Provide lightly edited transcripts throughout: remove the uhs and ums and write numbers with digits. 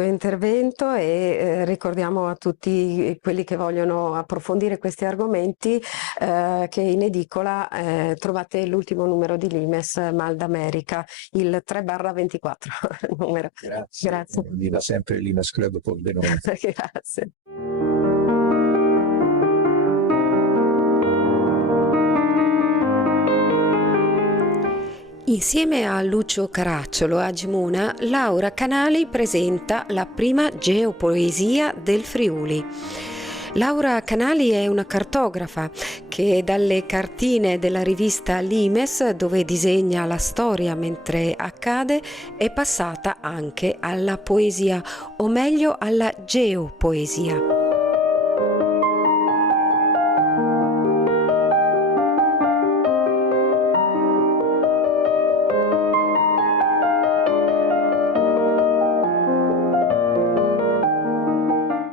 intervento e ricordiamo a tutti quelli che vogliono approfondire questi argomenti che in edicola trovate l'ultimo numero di Limes Mal d'America, il 3/24 numero. Grazie. Viva sempre Limes Club Pordenone. Grazie. Insieme a Lucio Caracciolo a Gemona, Laura Canali presenta la prima geopoesia del Friuli. Laura Canali è una cartografa che dalle cartine della rivista Limes, dove disegna la storia mentre accade, è passata anche alla poesia, o meglio alla geopoesia.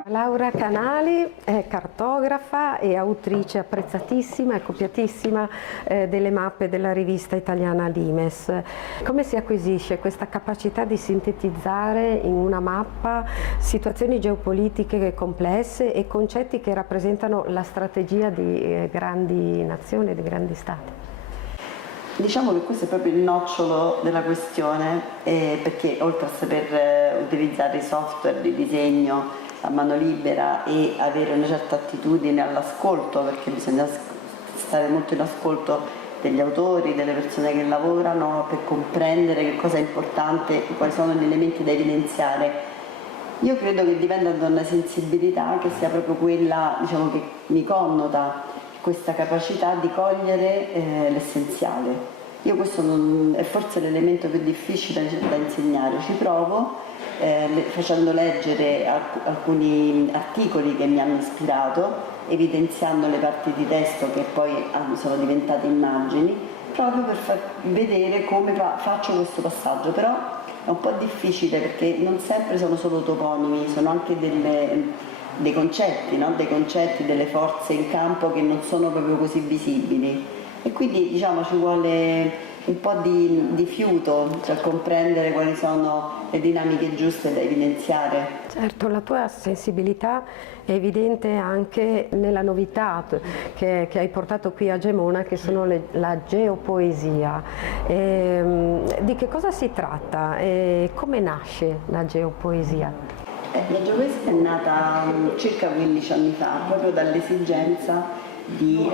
Laura Canali è cartografa e autrice apprezzatissima e copiatissima delle mappe della rivista italiana Limes. Come si acquisisce questa capacità di sintetizzare in una mappa situazioni geopolitiche complesse e concetti che rappresentano la strategia di grandi nazioni, di grandi stati? Diciamo che questo è proprio il nocciolo della questione, perché oltre a saper utilizzare i software di disegno a mano libera e avere una certa attitudine all'ascolto, perché bisogna stare molto in ascolto degli autori, delle persone che lavorano per comprendere che cosa è importante e quali sono gli elementi da evidenziare. Io credo che dipenda da una sensibilità che sia proprio quella, diciamo, che mi connota questa capacità di cogliere l'essenziale. Io questo è forse l'elemento più difficile da insegnare, ci provo facendo leggere alcuni articoli che mi hanno ispirato, evidenziando le parti di testo che poi sono diventate immagini, proprio per far vedere come faccio questo passaggio, però è un po' difficile perché non sempre sono solo toponimi, sono anche dei concetti, no? Dei concetti, delle forze in campo che non sono proprio così visibili e quindi diciamo ci vuole un po' di fiuto, cioè comprendere quali sono le dinamiche giuste da evidenziare. Certo, la tua sensibilità è evidente anche nella novità che hai portato qui a Gemona, che sono la geopoesia. Di che cosa si tratta e come nasce la geopoesia? La geopoesia è nata circa 15 anni fa, proprio dall'esigenza di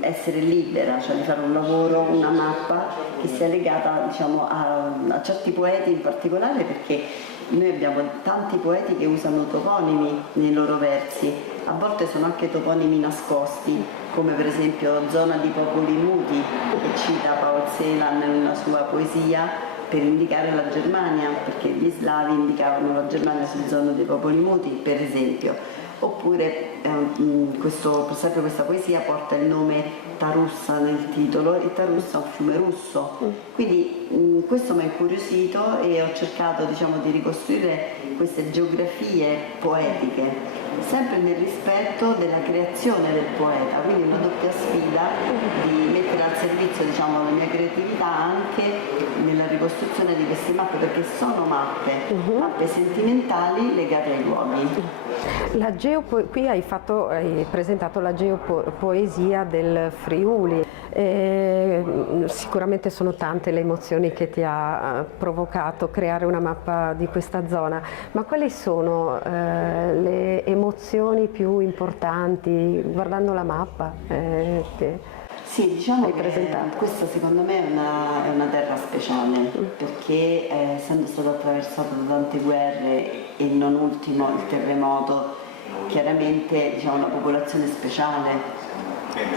essere libera, cioè di fare un lavoro, una mappa che sia legata, diciamo, a certi poeti in particolare, perché noi abbiamo tanti poeti che usano toponimi nei loro versi, a volte sono anche toponimi nascosti, come per esempio Zona di popoli muti, che cita Paul Celan nella sua poesia per indicare la Germania, perché gli slavi indicavano la Germania su Zona dei popoli muti, per esempio. Oppure sempre questa poesia porta il nome Tarussa nel titolo e Tarussa è un fiume russo, quindi questo mi ha incuriosito e ho cercato, diciamo, di ricostruire queste geografie poetiche sempre nel rispetto della creazione del poeta, quindi una doppia sfida di mettere al servizio, diciamo, la mia creatività anche nella ricostruzione di queste mappe, perché sono mappe sentimentali legate ai luoghi. Qui hai presentato la geopoesia del Friuli. Sicuramente sono tante le emozioni che ti ha provocato creare una mappa di questa zona, ma quali sono le emozioni più importanti guardando la mappa? Sì, diciamo che questa secondo me è una terra speciale, perché essendo stata attraversata da tante guerre e non ultimo il terremoto, chiaramente, diciamo, una popolazione speciale.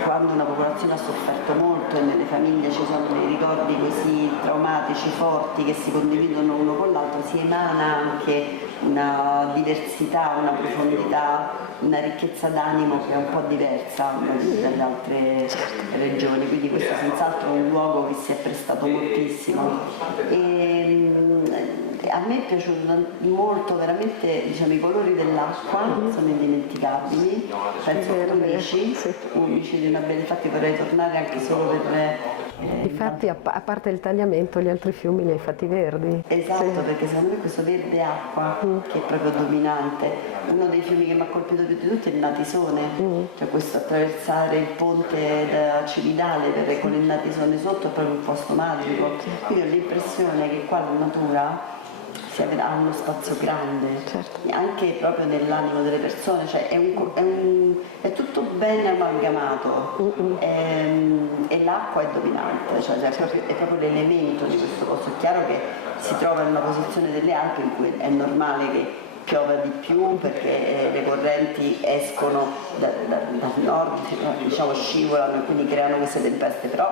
Quando una popolazione ha sofferto molto e nelle famiglie ci sono dei ricordi così traumatici, forti, che si condividono uno con l'altro, si emana anche una diversità, una profondità, una ricchezza d'animo che è un po' diversa dalle altre regioni, quindi questo è senz'altro un luogo che si è prestato moltissimo. A me è piaciuto molto, veramente, diciamo, i colori dell'acqua sono indimenticabili, penso unici di una bellezza, infatti vorrei tornare anche solo per Infatti, a parte il tagliamento, gli altri fiumi li hai fatti verdi. Esatto, Sì. perché secondo me questo verde acqua che è proprio dominante. Uno dei fiumi che mi ha colpito più di tutti è il Natisone, cioè questo attraversare il ponte da Cividale con il Natisone sotto è proprio un posto magico. Quindi ho l'impressione che qua la natura ha uno spazio grande, Certo. anche proprio nell'animo delle persone, cioè è tutto ben amalgamato e l'acqua è dominante, cioè è proprio l'elemento di questo posto. È chiaro che si trova in una posizione delle Alpi in cui è normale che piova di più perché le correnti escono dal nord, diciamo scivolano e quindi creano queste tempeste, però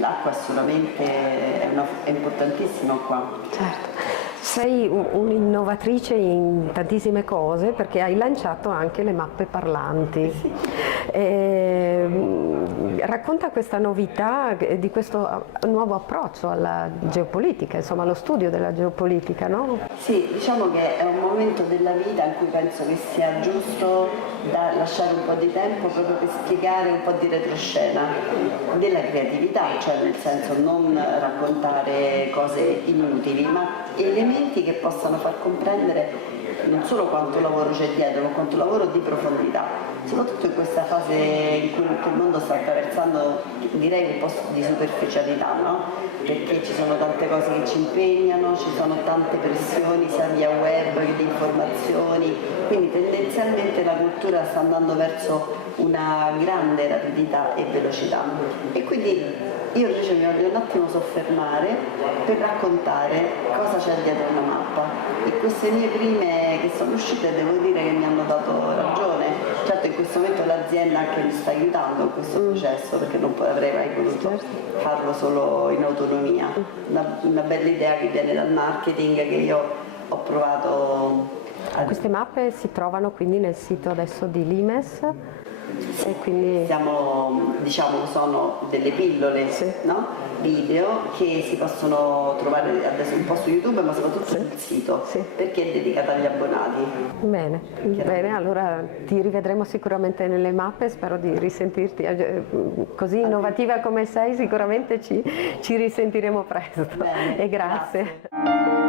l'acqua assolutamente è importantissima qua. Certo. Sei un'innovatrice in tantissime cose perché hai lanciato anche le mappe parlanti. Racconta questa novità di questo nuovo approccio alla geopolitica, insomma allo studio della geopolitica, no? Sì, diciamo che è un momento della vita in cui penso che sia giusto lasciare un po' di tempo proprio per spiegare un po' di retroscena della creatività, cioè nel senso non raccontare cose inutili, ma elementi che possano far comprendere non solo quanto lavoro c'è dietro, ma quanto lavoro di profondità, soprattutto in questa fase in cui il mondo sta attraversando, direi un po' di superficialità, no? Perché ci sono tante cose che ci impegnano, ci sono tante pressioni sia via web che di informazioni, quindi tendenzialmente la cultura sta andando verso una grande rapidità e velocità e quindi io invece mi voglio un attimo soffermare per raccontare cosa c'è dietro una mappa e queste mie prime che sono uscite devo dire che mi hanno dato ragione. Certo in questo momento l'azienda anche mi sta aiutando in questo processo perché non avrei mai potuto farlo solo in autonomia. Una bella idea che viene dal marketing che io ho provato a... Queste mappe si trovano quindi nel sito adesso di Limes. E quindi diciamo sono delle pillole, sì. No? Video che si possono trovare adesso un po' su YouTube ma soprattutto sul sito perché è dedicata agli abbonati. Bene, allora ti rivedremo sicuramente nelle mappe, spero di risentirti così innovativa come sei, sicuramente ci risentiremo presto. Bene, e grazie.